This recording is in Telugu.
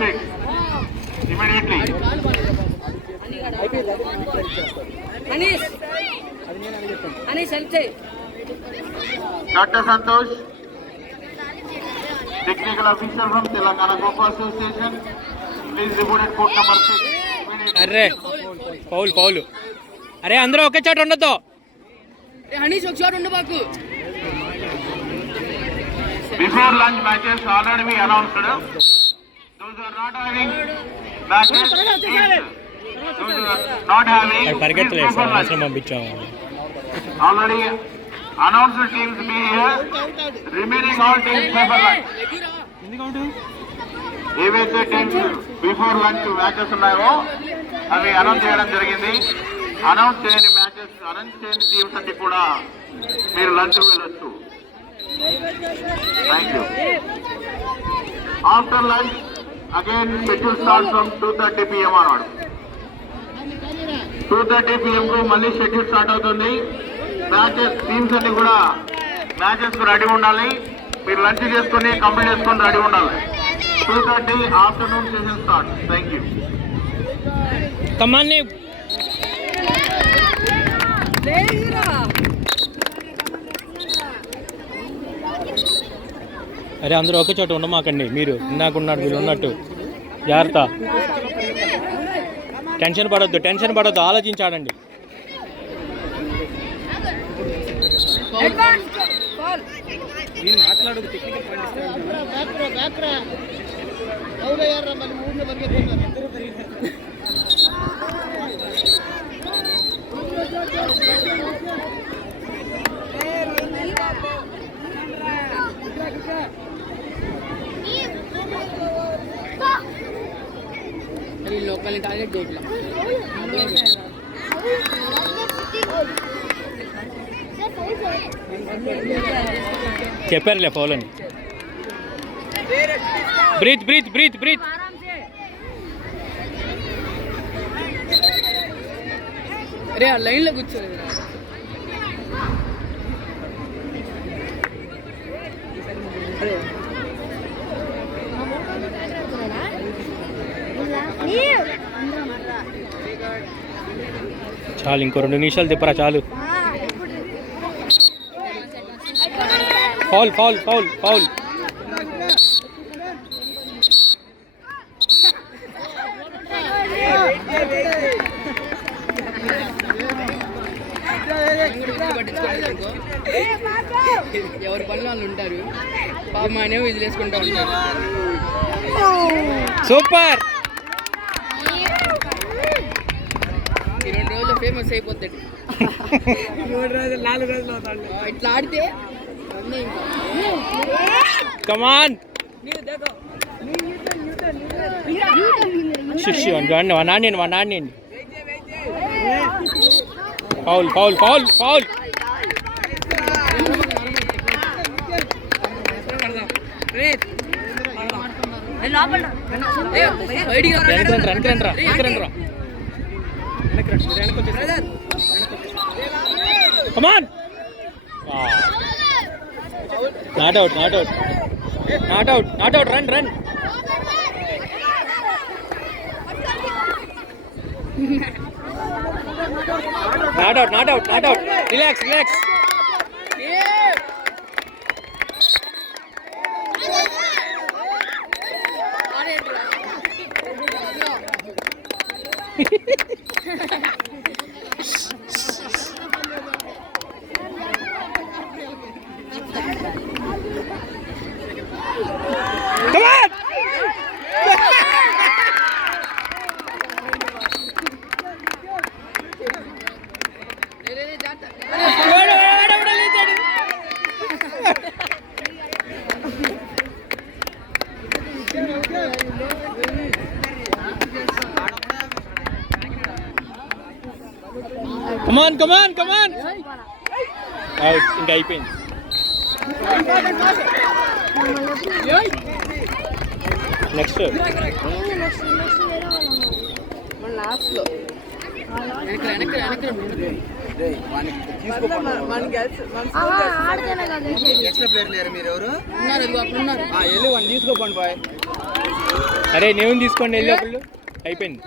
6 immediately. Anish help chey. Dr. Santosh, technical officer from Telangana Gopal Association, please report at court number 6. అరే పౌల్ పౌలు అరే అందరూ ఒకే చోట ఉండొద్దు. Anish ఒక చోట ఉండు బాకు. Before lunch matches already we announced. Those who are not having matches, those who are not having, పరిగెత్తలేదు సార్, అవసరం పంపించాము. already announced teams be here. Remaining all teams before lunch. ఏవైతే టీమ్స్ బిఫోర్ లంచ్ మ్యాచెస్ ఉన్నాయో అవి అనౌన్స్ చేయడం జరిగింది. అనౌన్స్ చేయని మ్యాచెస్, అనౌన్స్ చేయని టీమ్స్ అన్ని కూడా మీరు లంచ్ వెళ్ళొచ్చు. Thank you. After lunch again schedule start from 2:30 PM అన్నాడు. 2:30 PM కు మళ్ళీ షెడ్యూల్ స్టార్ట్ అవుతుంది. మ్యాచెస్ టీమ్స్ అన్ని కూడా మ్యాచెస్ కు రెడీ ఉండాలి. మీరు లంచ్ చేసుకుని కంప్లీట్ చేసుకొని రెడీ ఉండాలి. 2:30 afternoon session start. Thank you. కమాన్ని అరే అందరూ ఒకే చోట ఉండమాకండి. మీరు ఇందాకున్నాడు వీళ్ళు ఉన్నట్టు జాగ్రత్త. టెన్షన్ పడొద్దు, ఆలోచించాడండి. మాట్లాడు లోకల్ టార్గెట్ చేయట్లా. చెప్పారులే ఫౌల్ అని. బ్రీత్. అరే ఆ లైన్ లో కూర్చోలేదు. చాలు, ఇంకో 2 నిమిషాలు తిప్పరా చాలు. ఫౌల్. ఎవరి పనులు వాళ్ళు ఉంటారు. పాప అనేవి విజిలేసుకుంటా ఉంటారు. సూపర్. ఈ 2 రోజులు ఫేమస్ అయిపోతాడు. 3 రోజులు 4 రోజులు అవుతాడు ఇట్లా ఆడితే. కమాన్ శిష్యు వాడిని foul. Come on. Not out. Run. Not out. Relax. Come on. Out. ఇంకా అయిపోయింది. నెక్స్ట్ లాస్ట్లో ఎక్స్ట్రా ప్లేయర్ లేరు మీరు ఎవరు ఉన్నారు. వెళ్ళి 1 తీసుకోపోండి బాయ్. అరే నేను తీసుకోండి వెళ్ళి ఒకళ్ళు అయిపోయింది.